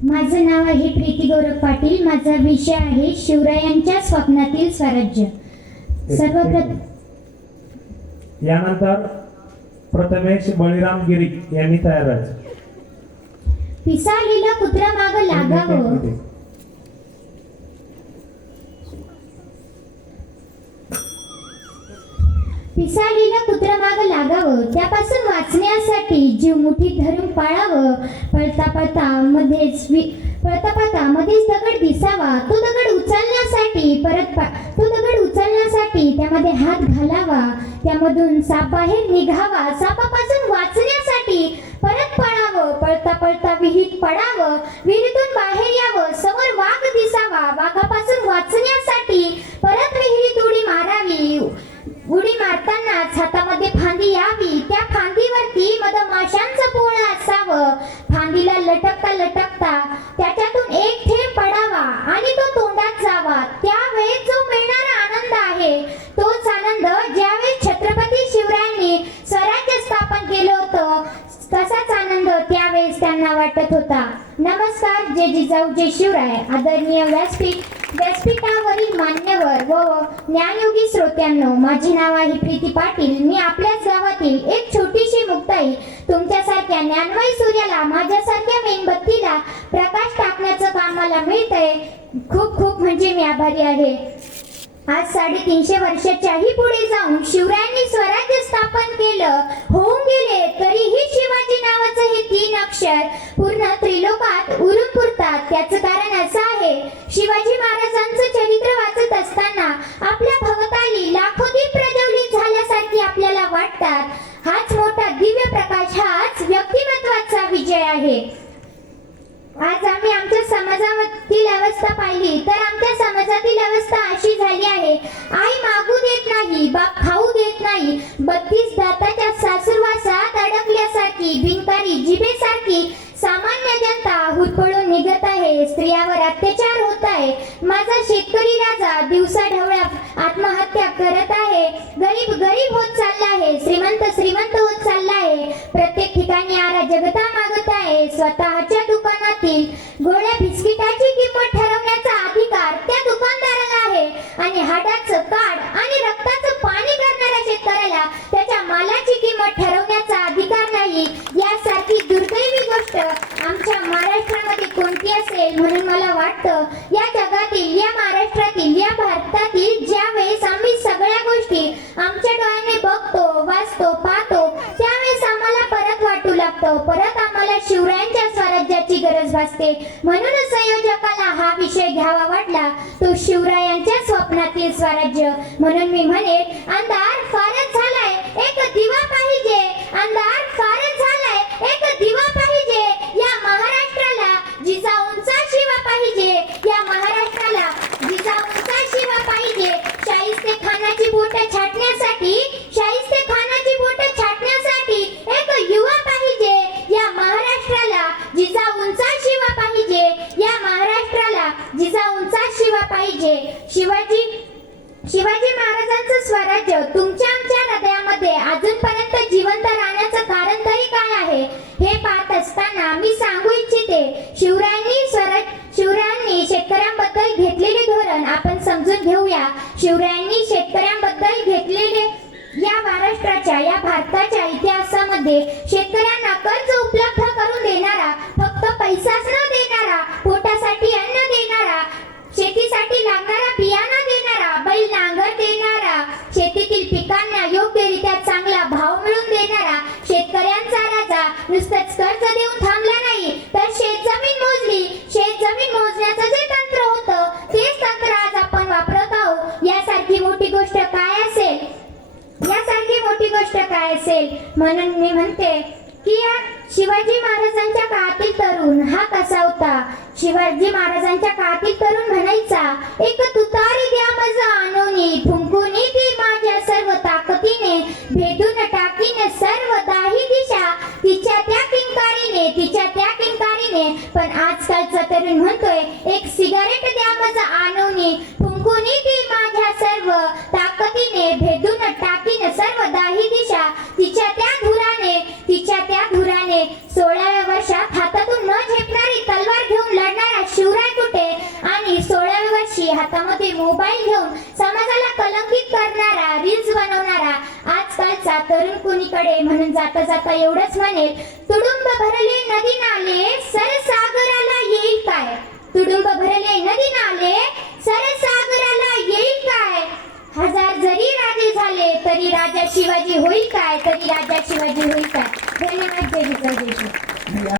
माझं नाव आहे प्रीती गौरव पाटील. माझा विषय आहे शिवरायांच्या स्वप्नातील स्वराज्य. सर्वप्रथम यानंतर प्रथमेश बळीराम गिरी यांनी तयार राहायचं. पिसाळलेला कुत्रा माग लागावं, पिसाळलेला कुत्रा माग लागावं, त्यापासून वाचण्यासाठी जीव मुठीत धरून पाळावं. पळता पळता मध्येच दगड दिसावा, तो दगड उचलण्यासाठी त्यामध्ये हात घालावा. त्यामधून साप बाहेर निघावा, सापापासून वाचण्यासाठी परत पळावं. पळता पळता विहिरीत पडावं, विहिरीतून बाहेर यावं. समोर वाघ दिसावा, वाघापासून वाचण्यासाठी परत विहिरीत उडी मारावी. उडी मारतानाच हातामध्ये फांदी यावी, त्या फांदीवरती मधमाशांचं पोळं असावं. फांदीला लटकता लटकता त्याच्यातून एक थेंब पडावा आणि तो तोंडात जावा. त्यावेळेस जो मिळणारा आनंद आहे तोच आनंद ज्यावेळेस छत्रपती शिवरायांनी स्वराज्य स्थापन केलं होतं तसाच आनंद त्यावेळेस त्यांना वाटत होता. नमस्कार. जय जिजाऊ जय शिवराय. आदरणीय व्यासपीठावरील मान्यवर व ज्ञानयोगी श्रोत्यांनो, माझे नाव आहे प्रीती पाटील. मी आपल्याच गावातील एक छोटीशी मुक्ताई. तुमच्यासारख्या ज्ञानमय सूर्याला, माझ्यासारख्या मेणबत्तीला प्रकाश टाकण्याचं काम मला मिळतंय. खूप खूप म्हणजे मी आभारी आहे. आज 350 वर्षाच्याही पुढे जाऊन शिवरायांनी स्वराज्य स्थापन केलं, होऊन गेले, तरीही शिवाजी नावाचं हे 3 अक्षर पूर्ण त्रिलोकात उरून पुरतात. त्याचं कारण असं आहे, शिवाजी महाराजांचं चरित्र वाचत असताना आपल्या भोवताली लाखो दीप प्रज्वलित झाल्यासारखी आपल्याला वाटतात. हाच मोठा दिव्य प्रकाश, हाच व्यक्तिमत्वाचा विजय आहे. आज आम्ही आमच्या समाजातील अवस्था पाहिली तर आमच्या समाजातील अवस्था अशी झाली आहे. आई मागू देत नाही, बाप खाऊ देत नाही. 32 दाताच्या सासूरवासात अडकल्यासारखी, भिंकारी जिभेसारखी सामान्य जनता हुडपळून निघत आहे. स्त्रियावर अत्याचार होत आहे. माझा शेतकरी राजा दिवसाढवळ्या आत्महत्या करत आहे. गरीब गरीब होत चालला आहे, श्रीमंत श्रीमंत होत चालला आहे. प्रत्येक ठिकाणी अराजकता मागत आहे. स्वतःच्या दुकानातील गोळ्या बिस्किटाची किंमत ठरवण्याचा अधिकार त्या दुकानदाराला आहे आणि हाडाचं काढ आणि रक्ताचं पाणी करणाऱ्या शेतकऱ्याला त्याच्या मालाची किंमत ठरवण्याचा अधिकार नाही. यासारखी दुर्दैवी गोष्ट आमच्या महाराष्ट्रामध्ये कोणती असेल. म्हणून मला वाटतं या जगातील, या महाराष्ट्रातील, या भारतातील ज्यावेळेस आम्ही सगळ्या गोष्टी आमच्या डोळ्याने बघतो, वाचतो, पाहतो, त्यावेळेस आम्हाला परत वाटू लागतं. परत आम्हाला शिवरायांच्या स्वराज्याची गरज भासते. म्हणूनच संयोजकाला हा विषय घ्यावा वाटला, तो शिवरायांच्या स्वप्नातील स्वराज्य. म्हणून मी म्हणेन, अंधार फारच झालाय, एक दिवा पाहिजे. अंधार फारच झालाय, एक दिवा पाहिजे. या महाराष्ट्राला जिजाऊंचा शिवा पाहिजे. या महाराष्ट्राला जिजाऊंचा शिवा पाहिजे. शाहिस्ते खानाची बोट छाटण्यासाठी, शाहिस्ते खानाची बोट छाटण्यासाठी एक युवा पाहिजे. या महाराष्ट्राला जिजाऊंचा शिवा पाहिजे. या महाराष्ट्राला जिजाऊंचा शिवा पाहिजे. शिवाजी महाराजांचं स्वराज्य तुमच्या आमच्या हृदयामध्ये अजूनपर्यंत जिवंत राहण्याचं कारण तरी काय आहे हे पाहत असताना मी सांगू इच्छिते, शिवरायांनी शेतकऱ्यांबद्दल घेतलेले धोरण आपण समजून घेऊया. शिवरायांनी शेतकऱ्यांबद्दल घेतलेले या महाराष्ट्राच्या, या भारताच्या इतिहासामध्ये शेतकऱ्यांना कर्ज उपलब्ध करून देणारा, फक्त पैसाच न देणारा, पोटासाठी अन्न देणारा, शेतीसाठी लागणारा बियाणं देणारा, बैल नांगर देणारा, शेतीतील पिकांना योग्यरित्या चांगला भाव मिळवून देणारा शेतकऱ्यांचा राजा नुसतंच कर्ज देऊन थांबला नाही, तर शेतजमीन मोजली. शेतजमीन मोजण्याचं जे तंत्र होतं तेच तंत्र आज आपण वापरत आहोत. यासारखी मोठी गोष्ट काय असेल, यासारखी मोठी गोष्ट काय असेल. म्हणून मी म्हणते की या शिवाजी महाराजांच्या काळातील तरुण हा कसा होता. शिवाजी महाराजांच्या काळातील तरुण म्हणायचा, एक तुतारी द्या मज आणोनी, फुंकुनी ती माझ्या सर्व ताकदीने, भेदून टाकीने सर्व दाही दिशा, तिच्या त्या किंकारीने, तिच्या त्या किंकारीने. पण आजकालचा तरुण म्हणतोय, एक सिगारेट द्या मज आणोनी, फुंकुनी ती माझ्या सर्व ताकदीने, भेदून टाकीने सर्व दाही दिशा, तिच्या त्या धुराने, तिच्या त्या धुराने. 16व्या वर्षात हातातून न झेपणारी तलवार घेऊन हातामध्ये मोबाईल घेऊन समाजाला कलंकित करणारा, रील्स बनवणारा आजकालचा तरुण कुणीकडे. म्हणून जाता जाता एवढंच म्हणेल, तुडुंब भरले नदी नाले सरसागराला येईल काय. तुडुंब भरले नदी नाले सरसागराला येईल काय. हजार जरी राजे झाले तरी राजा शिवाजी होईल काय. तरी राजा शिवाजी होईल काय. धन्यवाद. जय जिजाऊ जय शिवराय.